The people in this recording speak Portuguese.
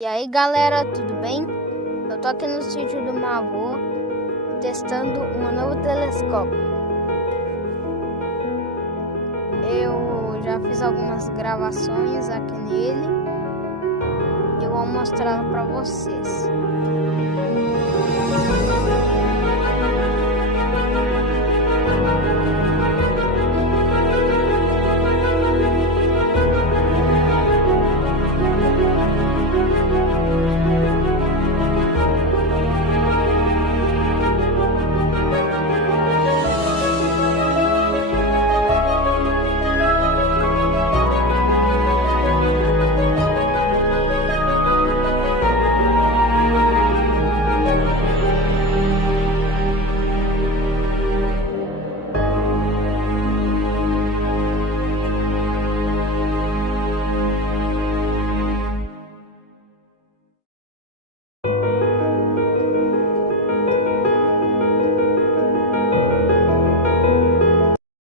E aí galera, tudo bem? Eu tô aqui no sítio do meu avô testando um novo telescópio. Eu já fiz algumas gravações aqui nele e eu vou mostrar pra vocês.